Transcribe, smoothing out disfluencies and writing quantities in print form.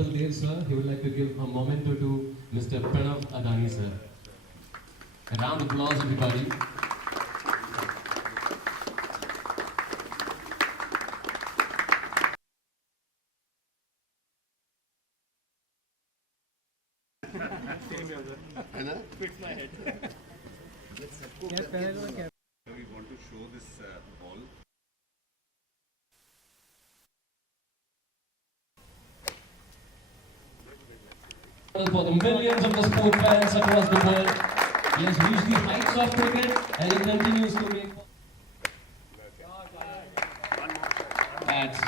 Kapil Dev sir, he would like to give a memento to Mr. Pranav Adani sir. A round of applause everybody. Fits my head. We want to show this ball. For the millions of the sport fans across the world, he has reached the heights of cricket and he continues to make. That's